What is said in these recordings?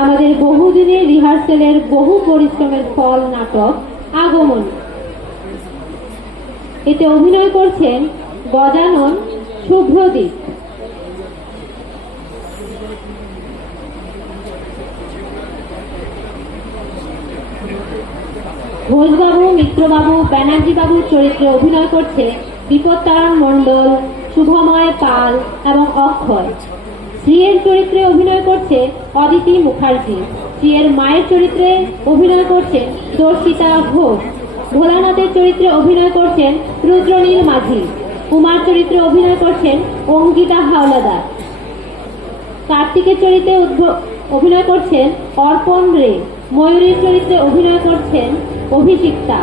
আমাদের বহুদিনের রিহার্সেলের বহু পরিশ্রমের ফল নাটক আগমন। এতে অভিনয় করছেন গজানন শুভ্রদীপ। ঘোষবাবু, মিত্রবাবু বাবুর চরিত্রে অভিনয় করছে বিপত্তারণ মণ্ডল, শুভময় পাল এবং অক্ষয়। শ্রীয়ের চরিত্রে অভিনয় করছে অদিতি মুখার্জি। শ্রীয়ের মায়ের চরিত্রে অভিনয় করছেন দর্শিতা ঘোষ। ভোলানাথের চরিত্রে অভিনয় করছেন রুদ্রনীল মাঝি। উমার চরিত্রে অভিনয় করছেন অঙ্কিতা হাওলাদার। কার্তিকের চরিত্রে অভিনয় করছেন অর্পণ রে। ময়ূরীর চরিত্রে অভিনয় করছেন অভিষিক্তা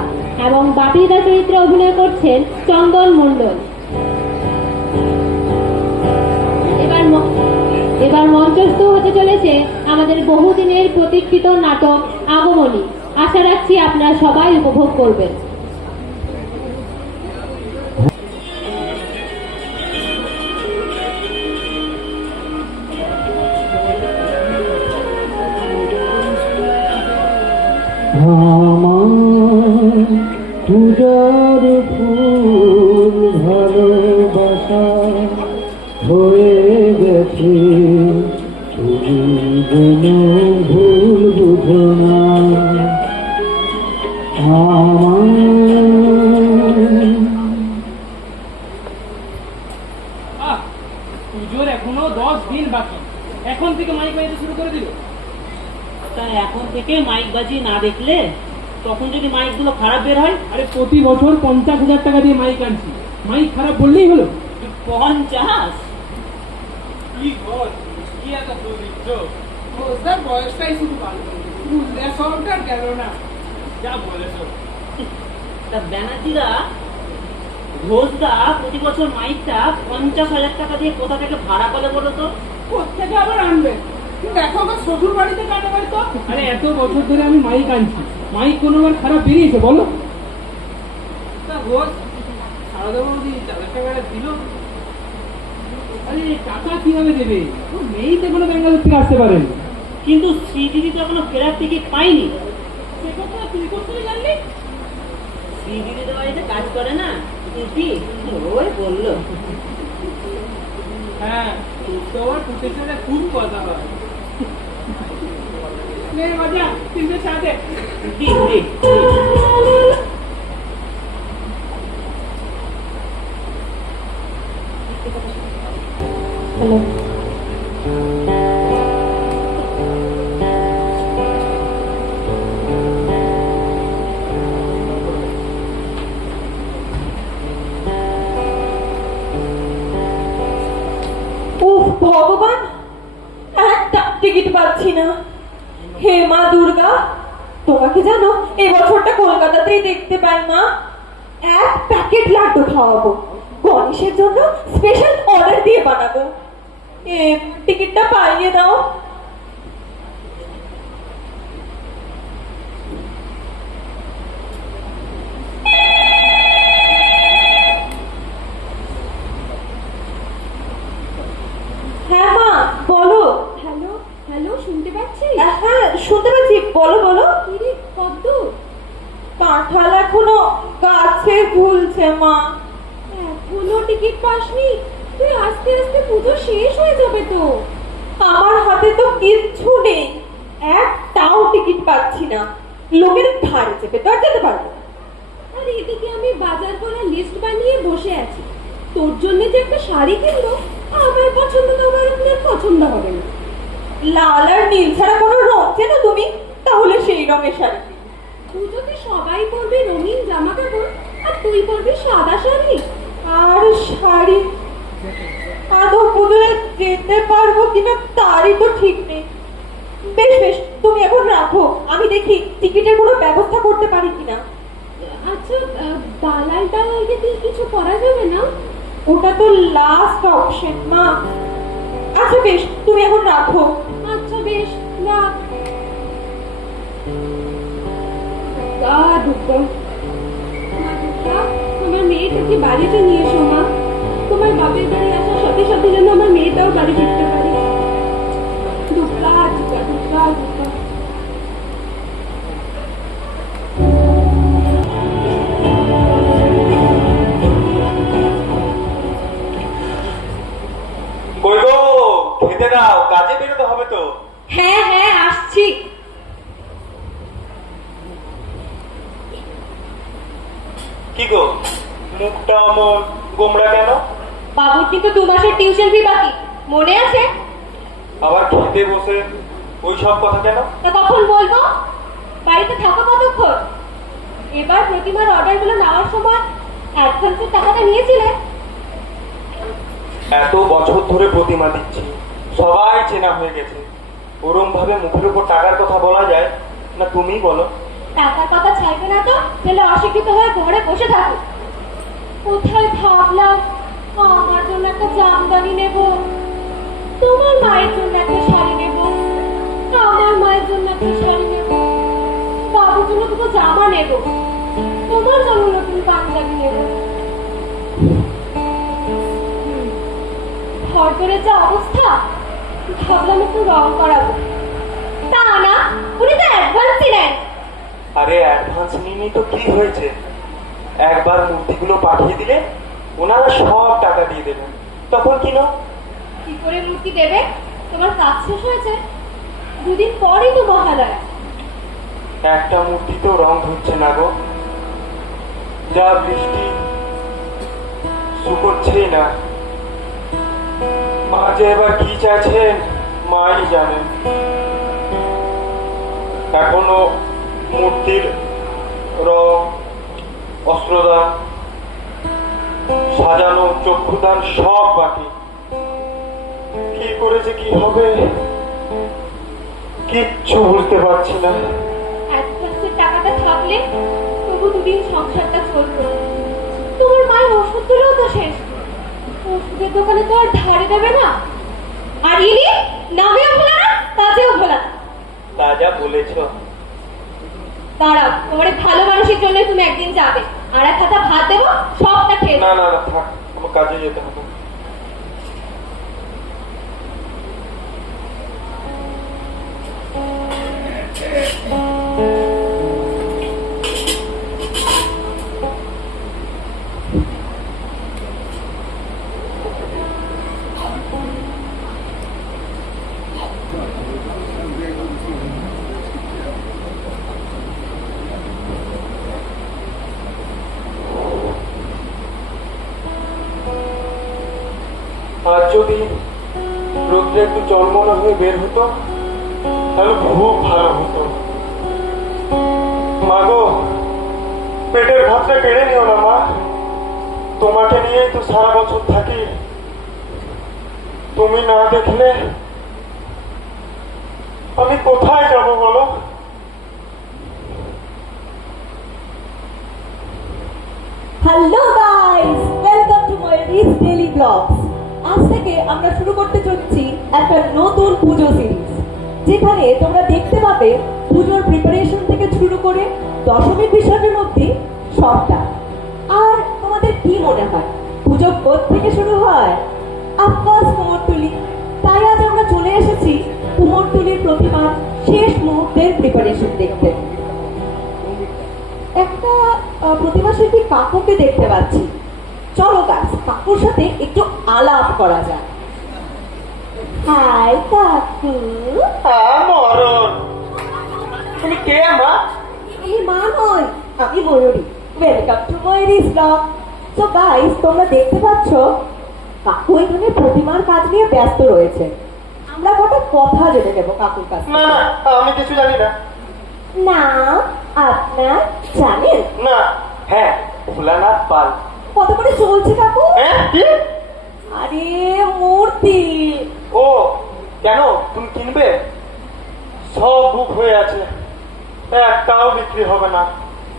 এবং বাপিদা চরিত্রে অভিনয় করছেন চন্দন মণ্ডল। এবার এবার মঞ্চস্থ হতে চলেছে আমাদের বহুদিনের প্রতীক্ষিত নাটক আগমনী। আশা রাখছি আপনারা সবাই উপভোগ করবেন। পুজোর এখনও দশ দিন বাকি। এখন থেকে মাইক বাজাতে শুরু করে দিল। তা এখন থেকে মাইক বাজি না দেখলে তখন যদি মাইকগুলো খারাপ বের হয়? আরে প্রতি বছর পঞ্চাশ হাজার টাকা দিয়ে মাইক আনছি। মাইক খারাপ বললেই হলো। পঞ্চাশ? কি ঘর কি এত দুর্ভিক্ষ ওর বয়সটাই শুধু ভালো। বুঝলে সবটা গেল না। যা বলেছ। তা ব্যানার্জিরা ঘোষদা প্রতি বছর মাইকটা পঞ্চাশ হাজার টাকা দিয়ে কোথা থেকে ভাড়া করে বলো তো? কোথেকে আবার আনবে? দেখো আমার শ্বশুর বাড়িতে কাটা বাড়ি তো? আরে এত বছর ধরে আমি মাইক আনছি। মাইক কোনোবার খারাপ বেরিয়েছে বলো। তা রোজ সারদা বৌদি চার টাকা দিল আরে টাকা কীভাবে দেবে? মেয়েই তো কোনো ব্যাঙ্গালোর থেকে আসতে পারেন। কিন্তু শ্রীদিদি তো এখনও ফেরার টিকিট পাইনি। সে কথা তুই কোথায় জানলি? শ্রীদিদি তো বাড়িতে কাজ করে না। কি ওই বলল হ্যাঁ তোমার আমার সাথে খুব কথা হয়। মজা তিনটে সাথে দি লাড্ডু খাওয়াবো। গণেশের জন্য স্পেশাল অর্ডার দিয়ে বানাবো। টিকিটটা পাইয়ে দাও হ্যাঁ মা বলো হ্যালো হ্যালো শুনতে পাচ্ছিস হ্যাঁ শুনতে পাচ্ছি বলো বলো কিরে কদ্দূর কাঁঠাল এখনও গাছে ঝুলছে মা এখনও টিকিট পাসনি তুই আস্তে আস্তে পুজো শেষ হয়ে যাবে তো আমার হাতে তো কিচ্ছু নেই একটাও টিকিট পাচ্ছি না লোকের ধারে চেপে তো আর যেতে পারব না। আর এদিকে আমি বাজার করার লিস্ট বানিয়ে বসে আছি তোর জন্য যে একটা শাড়ি কিনবো আমার পছন্দ তো আমার আপনার পছন্দ হবে না লাল আর নীল ছাড়া কোনো রং চেনো তুমি? তাহলে সেই রঙের শাড়ি। পুজোতে সবাই পরবে রঙিন জামা কাপড় আর তুই পরবি সাদা শাড়ি। আর শাড়ি? আদৌ পুজোয় যেতে পারব কিনা তারই তো ঠিক নেই। বেশ বেশ তুমি এখন রাখো। আমি দেখি টিকিটের কোনো ব্যবস্থা করতে পারি কিনা। আচ্ছা দালাল টালালকে দিয়ে কিছু করা যাবে না? ওটা তো লাস্ট অপশন মা। আচ্ছা বেশ তুমি এখন রাখো। Krishna. যা দুর্গা তোমার মেয়েটাকে বাড়িতে নিয়ে এসো, মা। তোমার বাপের বাড়ি আসার সাথে সাথে যেন আমার মেয়েটাও বাড়ি ফিরতে পারে। Durga Durga Durga Durga Get out! হ্যাঁ হ্যাঁ আসছি। কি গো? মুখটা অমন গোমড়া কেন? বাবুর কিন্তু দু মাসের টিউশন ফি বাকি। মনে আছে? আবার খেতে বসে ওই সব কথা কেন? তা কখন বলব? বাড়িতে থাকো কতক্ষণ? এবার প্রতিমার অর্ডারগুলো নেওয়ার সময় অ্যাডভান্সের টাকাটা নিয়েছিলে? এত বছর ধরে প্রতিমা দিচ্ছি। সবাই চেনা হয়ে গেছে। ওরম ভাবে মুখের উপর টাকার কথা বলা যায়? না, তুমি বলো। টাকার কথা ছাইবে না তো? তাহলে অশিক্ষিত হয়ে ঘরে বসে থাকো। কোথায় ভাবলাম? আমার জন্য একটা জামদানি নেব। তোমার মায়ের জন্য একটা শাড়ি নেব। আমার মায়ের জন্য একটা শাড়ি নেব। বাবুর জন্য দুটো জামা নেব। তোমার জন্য নতুন পাঞ্জাবি নেব। ঘর করে যা অবস্থা ভাবলাম একটু রং করাবো। তা না উনি তো অ্যাডভান্সই নেন আরে অ্যাডভান্স নিয়ে তো কি হয়েছে? একবার মূর্তিগুলো পাঠিয়ে দিলে ওনারা সব টাকা দিয়ে দেবেন তখন কিনো কি করে মূর্তি দেবে? তোমার কাজ শেষ হয়েছে। দুদিন পরই তো মহালয়া। একটা মূর্তি তো রং ধরছে না গো। যা বৃষ্টি শুকোচ্ছেই না। মা যে এবার কি চাইছেন? মাই জানেন এখনও মূর্তির রং অস্ত্রদান সাজানো চক্ষুদান সব বাকি। কি করেছে, কি হবে? কিচ্ছু বুঝতে পারছি না। অ্যাডভান্সের টাকাটা থাকলে তবু দুদিন সংসারটা চলতো তোমার মায়ের ওষুধগুলোও তো শেষ। ওষুধের দোকানে তো আর ধারে দেবে না। আর ইনি নামেও ভোলা না কাজেও ভোলা। তা যা বলেছ। দাঁড়াও তোমার ভালো মানুষের জন্য তুমি একদিন যাবে। আর এক হাতা ভাত দেবো সবটা খেয়ে না না না থাক আমার কাজে যেতে হবে। আর তো সারা বছর থাকি। তুমি না দেখলে আমি কোথায় যাব বলো? Hello guys welcome to Mayuri's daily blogs আজ থেকে আমরা শুরু করতে চলেছি একটা নতুন পুজো সিরিজ যেখানে তোমরা দেখতে পাবে পুজোর প্রিপারেশন থেকে শুরু করে দশমী বিসর্জন অবধি সবটা। আর তোমাদের কি মনে হয়? পুজো থেকে শুরু হয়? আফকোর্স কুমোরটুলি তাই আজ আমরা চলে এসেছি কুমোরটুলির প্রতিমার শেষ মুহূর্তের প্রিপারেশন দেখতে। একটা প্রতিমা শিল্পী কাকুকে দেখতে পাচ্ছি। চলো গাছ কাকুর সাথে একটু আলাপ করা যাক। হাই কাকু। হ্যাঁ মরণ। তুমি কে মা? এই মা নয় আমি Mayuri welcome to Mayuri's blog তো গাইস তোমরা দেখতে পাচ্ছ কাকু এখানে প্রতিমার কাজ নিয়ে ব্যস্ত রয়েছে। আমরা কটা কথা জেনে নেব কাকুর কাছে না না আমি কিছু জানি না। না আপনার জানেন? না হ্যাঁ ভোলানাথ পাল। কত করে চলছে কাকু? হ্যাঁ কি? আরে মূর্তি। ও কেন? তুমি কিনবে? সব বুক হয়ে আছে। একটাও বিক্রি হবে না।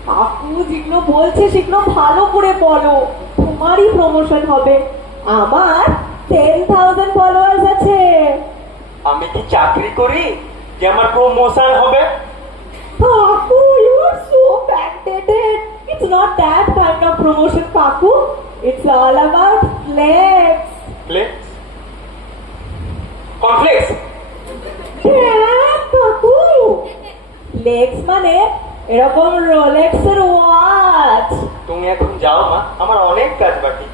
কাকু যেগুলো বলছে সেগুলো ভালো করে বলো। তোমারই প্রমোশন হবে। আমার টেন থাউজেন্ড ফলোয়ার্স আছে। আমি কি চাকরি করি যে আমার প্রমোশন হবে? কাকু you are so backdated it's not that kind of promotion কাকু it's all about flex flex complex কাকু ফ্লেক্স মানে এরকম রোলেক্সের ওয়াচ তুমি এখন যাও মা আমার অনেক কাজ বাকি।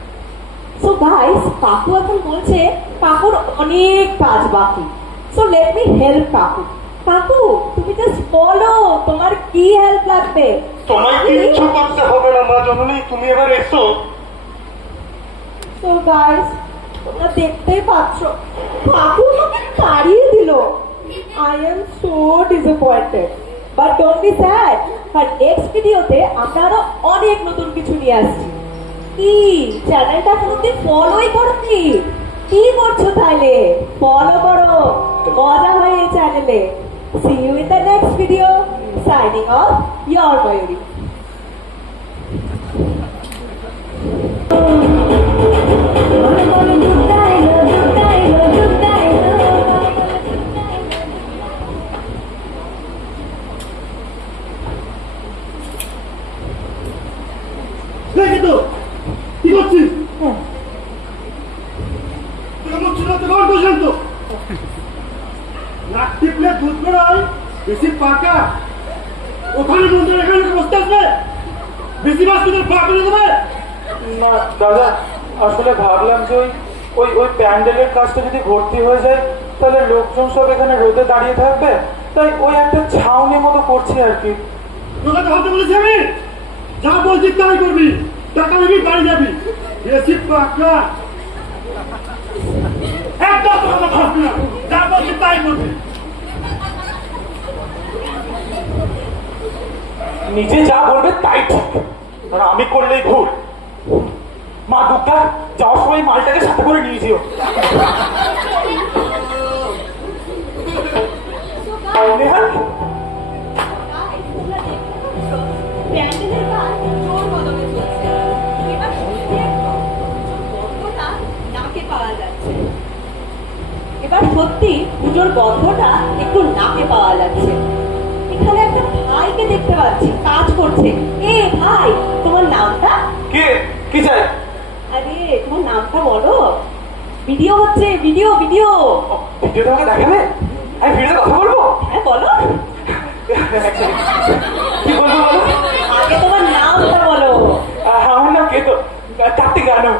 সো গাইস কাকু এখন বলছে কাকুর অনেক কাজ বাকি। সো লেট মি হেল্প কাকু। কাকু তুমি জাস্ট বলো তোমার কি হেল্প লাগবে? তোমায় কিচ্ছু করতে হবে না মা জননী তুমি এবার এসো। সো গাইস তোমরা দেখতেই পাচ্ছ কাকু আমাকে তাড়িয়ে দিল। I am so disappointed but don't be sad but next ভিডিওতে আমরা আরও অনেক নতুন কিছু নিয়ে আসছি। কি? চ্যানেলটা কোনোদিন ফলোই করছি কি? করছ তাহলে ফলো করো। মজা হয় এই চ্যানেলে see you in the next video signing off your Mayuri প্যান্ডেলের যদি ভর্তি হয়ে যায় তাহলে লোকজন সব এখানে রোদে দাঁড়িয়ে থাকবে। তাই ওই একটা ছাউনি মতো করছি আর কি। তোকে হতে বলেছি আমি। যা বলছি তাই করবি। টাকা নিবি বাড়ি যাবি। বেশি পাকা। একদম কথা ভাববি না। যা বলছি তাই করবি। নিজে যা বলবে তাই ঠিক। আমি করলেই ভুল। মা দুর্গা যাওয়ার সময় মালটাকে সাথে করে নিয়ে যেও। নেহাল এবার সত্যি পুজোর গন্ধটা একটু নাকে পাওয়া যাচ্ছে। এখানে একটা ভাইকে দেখতে পাচ্ছি কাজ করছে। এ ভাই তোমার নামটা? কে? কি চাই? আরে তোমার নামটা বলো। ভিডিও হচ্ছে ভিডিও ভিডিও ও, ভিডিওটা আমাকে দেখাবে আমি ভিডিওতে কথা বলব? হ্যাঁ বলো। কি বলব বলো? আগে তোমার নামটা বলো। আমার নাম কে তো কার্তিক আনো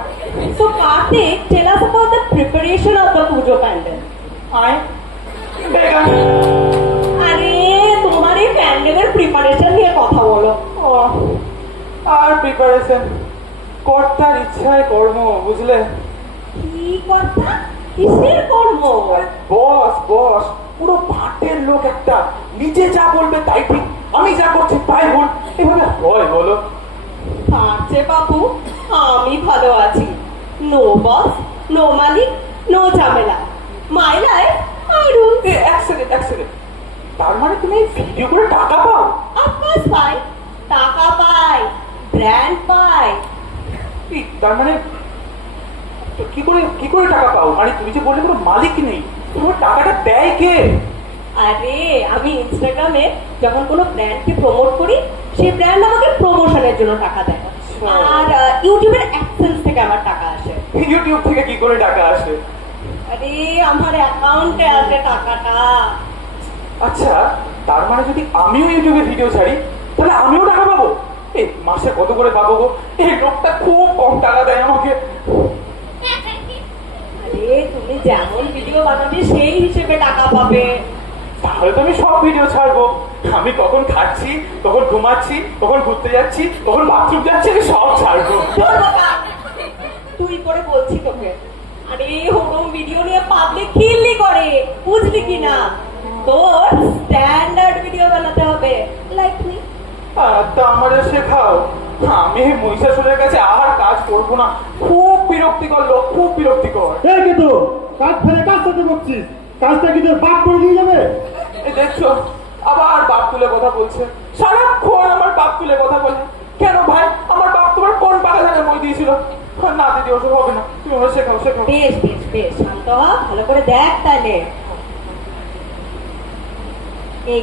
So Karthik, tell us about the preparation of the Pujo pandal. আয় বেগান আরে তোমার এই প্যান্ডেলের প্রিপারেশন নিয়ে কথা বলো। ও, আর প্রিপারেশন কর্তার ইচ্ছায় কর্ম বুঝলে? কি কথা কিসের কর্ম? বস বস পুরো ভাটের লোক একটা। নিজে যা বলবে তাই ঠিক আমি যা করছি তাই ভুল। এভাবে হয় বলো। পারছে বাবু আমি ভালো আছি। নো বস নো মালিক নো ঝামেলা। মাই লাইফ মাই রুল এক এক সেকেন্ড তার মানে তুমি ভিডিও করে টাকা পাও? অফকোর্স পাই। টাকা পাই। ব্র্যান্ড পাই। কি, তার মানে কি করে কি করে টাকা পাও? মানে তুমি যে বললে কোনো মালিক নেই। তোমার টাকাটা দেয় কে? আরে আমি ইনস্টাগ্রামে যখন কোনো ব্র্যান্ডকে প্রমোট করি সেই ব্র্যান্ড আমাকে প্রমোশনের জন্য টাকা দেয়। আচ্ছা। আর ইউটিউবের অ্যাডসেন্স থেকে আমার টাকা আসে। ইউটিউব থেকে কি করে টাকা আসে? আরে আমার অ্যাকাউন্টে আসে টাকাটা। আচ্ছা তার মানে যদি আমিও ইউটিউবে ভিডিও ছাড়ি তাহলে আমিও টাকা পাবো? এই মাসে কত করে পাবো গো? এই লোকটা খুব কম টাকা দেয় আমাকে। তুমি যেমন ভিডিও বানাবে সেই হিসেবে টাকা পাবে। তাহলে তো আমি সব ভিডিও ছাড়বো। আমি কখন খাচ্ছি কখন ঘুমাচ্ছি কখন ঘুরতে যাচ্ছি কখন বাথরুম যাচ্ছি আমি সব ছাড়বো। তুই করে বলছি তোকে। আরে ওরকম ভিডিও নিয়ে পাবলিক খিল্লি করে বুঝলি কি না তোর স্ট্যান্ডার্ড ভিডিও বানাতে হবে। লাইক মি তা আমাদের শেখাও। আমি মহিষাসুরের কাছে আর কাজ করব না। খুব বিরক্তিকর লোক খুব বিরক্তিকর। এই কিন্তু কাজ ফেলে কাজ সাথে বকছিস। কাজটা কি তোর বাপ করে দিয়ে যাবে? দেখছ আবার বাপ তুলে কথা বলছে। সারাক্ষণ আমার বাপ তুলে কথা বলে। কেন ভাই? আমার বাপ তোমার কোন বাগানের মই দিয়েছিল? না দিদি ওসব হবে না। তুমি ওরা শেখাও শেখাও। বেশ বেশ বেশ শান্ত ভালো করে দেখ তাহলে। এই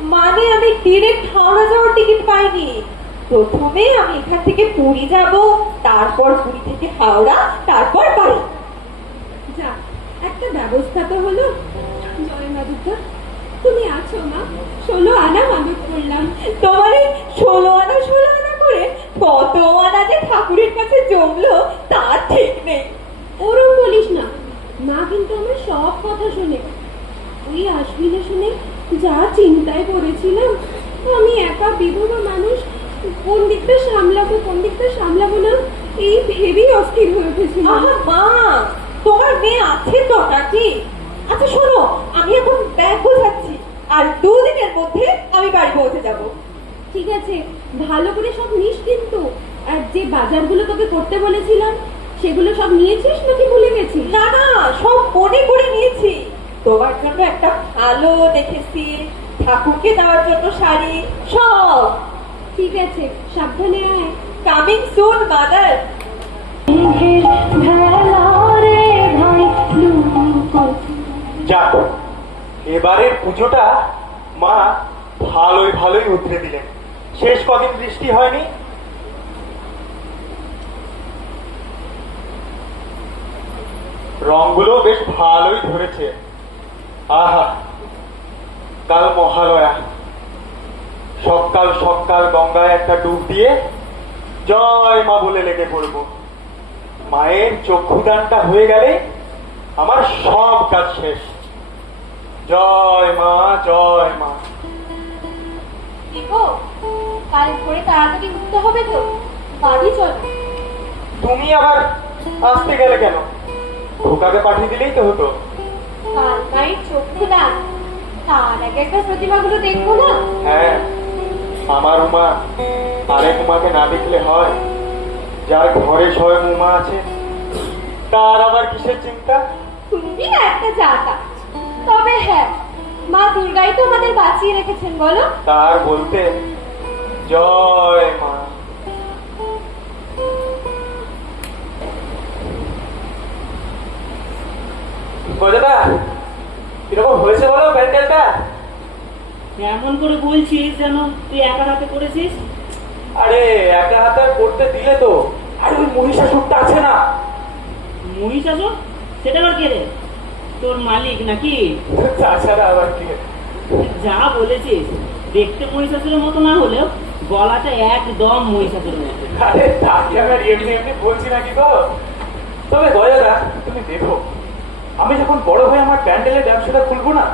মানে আমি ডিরেক্ট হাওড়া যাওয়ার টিকিট পাইনি। প্রথমে আমি এখান থেকে পুরী যাব তারপর পুরী থেকে হাওড়া তারপর বাড়ি। যাক একটা ব্যবস্থা তো হলো। জয় তুমি আছো মা? ষোলো আনা মাদক করলাম। তোমার এই ষোলো আনা ষোলো আনা করে কত আনা যে ঠাকুরের কাছে জমলো তার ঠিক নেই। ওরম বলিস না। মা কিন্তু আমার সব কথা শোনে। ওই আশ্বিনে শুনে যা চিন্তায় পড়েছিলাম আমি একা বিধবা মানুষ কোন দিকটা সামলাবো কোন দিকটা সামলাবো না এই ভেবেই অস্থির হয়ে উঠেছিলাম। আহা মা! তোমার মেয়ে আছে তো নাকি আচ্ছা শোনো আমি এখন ব্যাগ বোঝাচ্ছি আর দুদিনের মধ্যে আমি বাড়ি পৌঁছে যাব। ঠিক আছে ভালো করে সব নিস কিন্তু। আর যে বাজারগুলো তোকে করতে বলেছিলাম সেগুলো সব নিয়েছিস নাকি ভুলে গেছিস? না না সব মনে করে নিয়েছি। তোমার জন্য একটা ভালো দেখেছি। ঠাকুরকে দেওয়ার জন্য শাড়ি। সব। ঠিক আছে সাবধানে আয়। কামিং সুন মাদার যাক এবারের পুজোটা মা ভালোই ভালোই উতরে দিলেন। শেষ কদিন বৃষ্টি হয়নি? রংগুলো বেশ ভালোই ধরেছে। আহা কাল মহালয়া। সকাল সকাল গঙ্গায় একটা ডুব দিয়ে জয় মা বলে লেগে পড়ব। মায়ের চক্ষুদানটা হয়ে গেলে আমার সব কাজ শেষ। জয় মা জয় মা। কাল করে তাড়াতাড়ি উঠতে হবে তো। বাড়ি চলো। তুমি আবার আসতে গেলে কেন? খোকাকে পাঠিয়ে দিলেই তো হতো। কাল নাইট চক্ষু দান তার আগে একটা প্রতিমাগুলো দেখব না? হ্যাঁ আমার উমা আরেক উমাকে না দেখলে হয়। যার ঘরে স্বয়ং উমা আছে তার আবার কিসের চিন্তা? তুমি একটা জাতা। তবে হ্যাঁ মা দুর্গাই তো আমাদের বাঁচিয়ে রেখেছেন বলো। তার বলতে জয় মা। গজাদা কীরকম হয়েছে বলো প্যান্ডেলটা এমন করে বলছিস যেন তুই একা হাতে করেছিস? আরে একা হাতে করতে দিলে তো। আর ওই মহিষাসুরটা আছে না। মহিষাসুর? সেটা আবার কে রে? তোর মালিক নাকি? তাছাড়া আবার কি? যা বলেছিস দেখতে মহিষাসুরের মতো না হলেও গলাটা একদম মহিষাসুরের মতো। আরে তাকে আমার এমনি এমনি বলছি নাকি তো তবে গয়াদা তুমি দেখো আমি যখন বড় হয়ে আমার প্যান্ডেলের ব্যবসাটা খুলবো না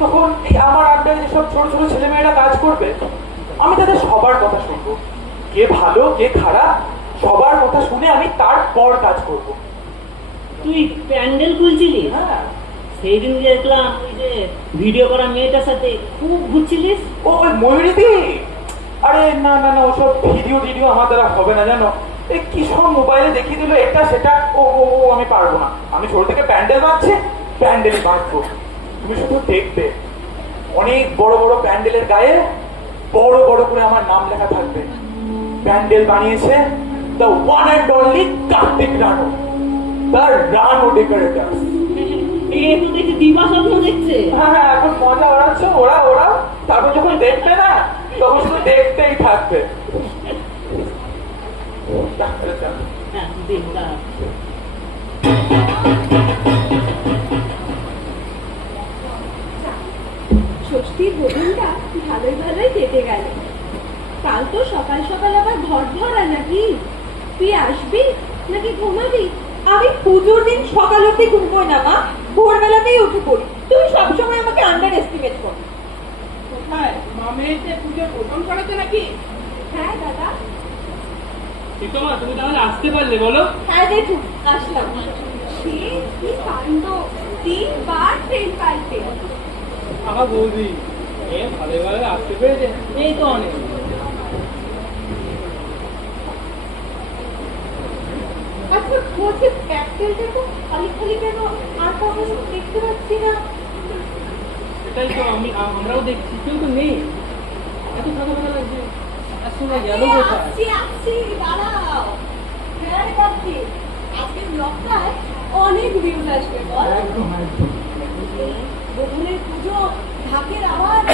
তখন এই আমার আন্ডারে যেসব ছোট ছোট ছেলেমেয়েরা কাজ করবে আমি তাদের সবার কথা শুনব। কে ভালো কে খারাপ সবার কথা শুনে আমি তারপর কাজ করব। তুই প্যান্ডেল খুলছিলি হ্যাঁ। সেই দিন দেখলাম ওই যে ভিডিও করা মেয়েটার সাথে খুব ঘুরছিলিস? ও ওই ময়ূরীদি! আরে না না না ওসব ভিডিও টিডিও আমার দ্বারা হবে না জানো? এই কি সব মোবাইলে দেখিয়ে দিল এটা সেটা ও ও আমি পারব না। আমি ছোট থেকে প্যান্ডেল বাঁধছি প্যান্ডেলই বাঁধবো। তুমি শুধু দেখবে। অনেক বড় বড় প্যান্ডেলের গায়ে বড় বড় করে আমার নাম লেখা থাকবে। প্যান্ডেল বানিয়েছে the one and only Kartik রানো the রানো হ্যাঁ হ্যাঁ ওড়াচ্ছ ওরা ওরা। তারপর যখন দেখবে না তখন শুধু দেখতেই থাকবে। হ্যাঁ দাঁড়া। ষষ্ঠীর ভালোই ভালোই কেটে গেল। কাল তো সকাল সকাল আবার ঘর ধরা নাকি? তুই আসবি নাকি ঘুমাবি? আমি পুজোর দিন সকাল অব্দি ঘুমোই না মা। ভোরবেলাতেই উঠে পড়ি। তুমি সবসময় আমাকে আন্ডার এস্টিমেট করো। কোথায়? মামেতে পুজো প্রথম করাতে নাকি? হ্যাঁ দাদা। মা তুমি তাহলে আসতে পারলে বলো। হ্যাঁ দেখুন আসলাম। সে কি কাণ্ড? তিনবার ট্রেন পাল্টে। আমার বৌদি। অনেক আচ্ছা হ্যাঁ কাকি অনেক ভিউজ আসবে বল একদম ঢাকের আওয়াজ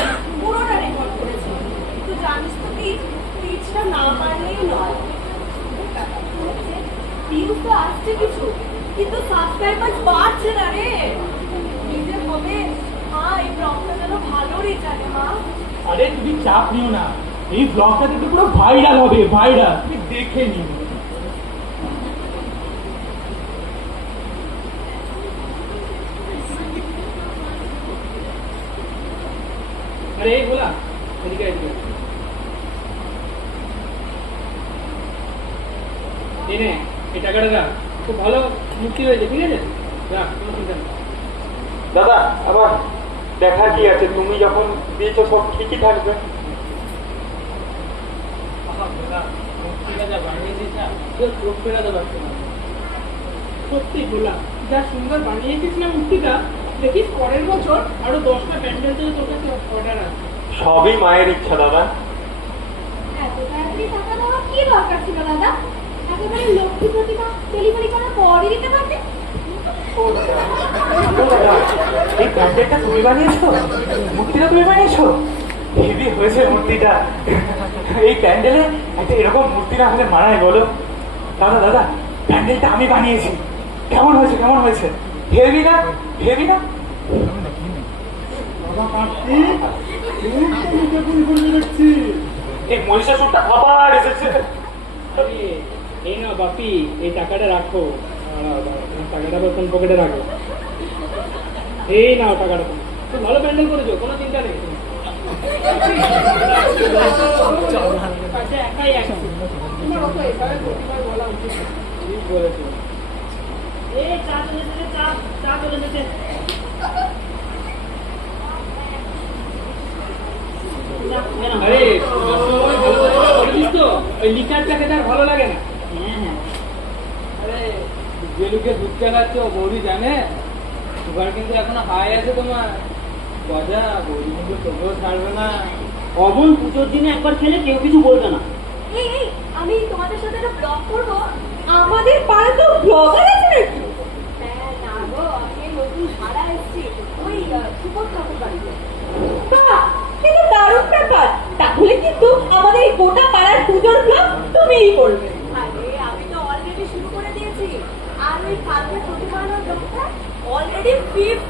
পুরোটা রেকর্ড করেছে। তো জানিস তো পিচ পিচটা না পারলেই নয়। ভিউজ তো আসছে কিছু, কিন্তু সাবস্ক্রাইবার বাড়ছে না রে। নিজের বলে মা, এই ব্লগটা যেন ভালোরই জানে মা আরে তুমি চাপ নিও না। এই ব্লগটা কিন্তু পুরো ভাইরাল হবে ভাইরাল তুমি দেখে নিও। আরে এই বলা এদিকে এদিকে এই নে এই টাকাটা রাখ। খুব ভালো মুক্তি হয়েছে ঠিক আছে? রাখ কোনো চিন্তা নেই। দাদা আবার দেখা কি আছে? তুমি যখন দিয়েছ সব ঠিকই থাকবে। সত্যি বললাম যা সুন্দর বানিয়েছিস না মূর্তিটা দেখিস পরের বছর আরও দশটা প্যান্ডেল থেকে তোর কাছে অর্ডার আছে। সবই মায়ের ইচ্ছা দাদা। এত তাড়াতাড়ি টাকা দেওয়ার কি দরকার ছিল দাদা? একেবারে লক্ষ্মী প্রতিমা ডেলিভারি করার পরই দিতে পারতে? দাদা এই প্যান্ডেলটা তুমি বানিয়েছো? মূর্তিটা তুমি বানিয়েছো? হেভি হয়েছে মূর্তিটা। এই প্যান্ডেলে একটা এরকম মূর্তি না হলে মানায় বলো? দাদা দাদা প্যান্ডেলটা আমি বানিয়েছি। কেমন হয়েছে কেমন হয়েছে? হেভি না হেভি না। এই মহিষাসুরটা আবার এসেছে। এই না বাপি এই টাকাটা রাখো। টাকাটা বর্তন পকেটে রাখো। এই নাও টাকাটা তুমি। ভালো প্যান্ডেল করেছ কোনো চিন্তা নেই একাই এক বলা উচিত আরে সবসময় ভালো করে করিস তো ওই লিকার চাকে তার ভালো লাগে না। হ্যাঁ হ্যাঁ। আরে যে লোকে দুধ চালাচ্ছ বৌদি জানে? সুগার কিন্তু এখনও হাই আছে তোমার। গজা বৌদি কিন্তু তবুও ছাড়বে না। অমন পুজোর দিনে একবার খেলে কেউ কিছু বলবে না। এই আমি তোমাদের সাথে একটা ব্লগ করব। আমাদের পাড়া ব্লগার আছে নাকি?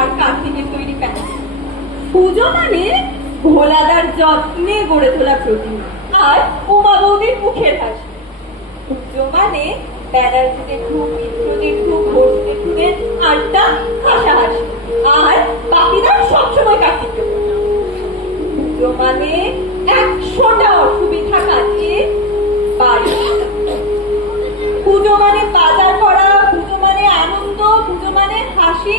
আর কার্তিকের তৈরি প্যাকেট পুজো মানে ভোলাদার যত্নে গড়ে তোলা প্রতিমা আর উমা বৌদির মুখের হাসি। পুজো মানে ব্যানার্জিদের খুব মিত্রদের খুব ঘোষদের আড্ডা, হাসাহাসি। আর বাকিরা সবসময় কার্তিককে পুজো মানে একশোটা অসুবিধা কাটিয়ে বাড়ি। পুজো মানে বাজার করা, পুজো মানে আনন্দ, পুজো মানে হাসি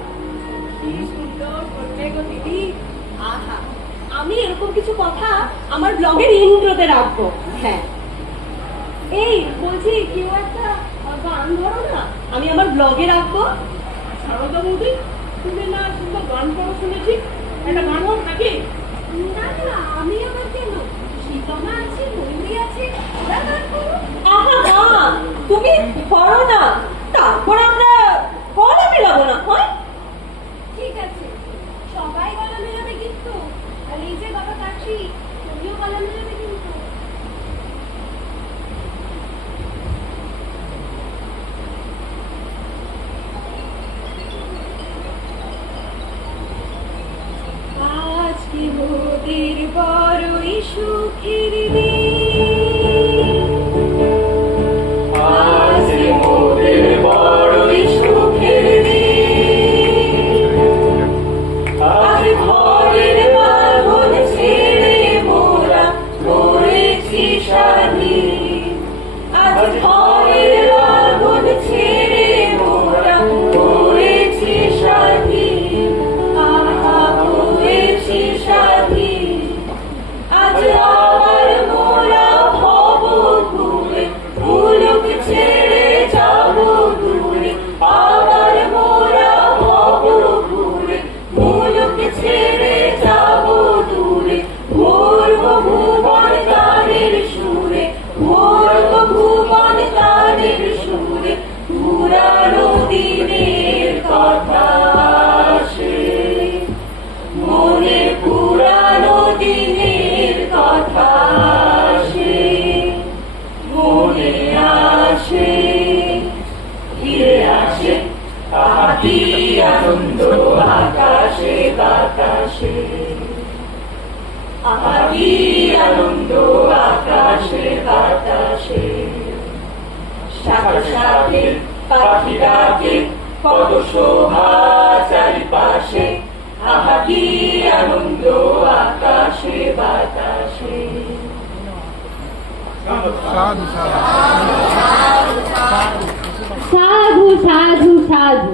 দিদি। আহা, আমি এরকম কিছু কথা আমার ব্লগের ইন্ট্রোতে রাখব। হ্যাঁ। এই, বলছি, কেউ একটা গান ধরো না, আমি আমার ব্লগে রাখব। সারদা বৌদি, তুমি না গান শুনেছি। একটা গান হোক নাকি? না না, আমি কেন? সীতমা আছে, ময়ূরী আছে, ওরা গান করো। আহা তুমি করো না। তারপর আমরা গলা মেলাবো না, হয় ঠিক আছে সবাই গলা মেলাবে কিন্তু আর এই যে বাবা কাশি তুমিও গলা মেলাবে কিন্তু মোদের বড়ই সুখের দিন। কত শোভা চারিপাশে আহা কি আনন্দ আকাশে বাতাসে। সাধু সাধু সাধু।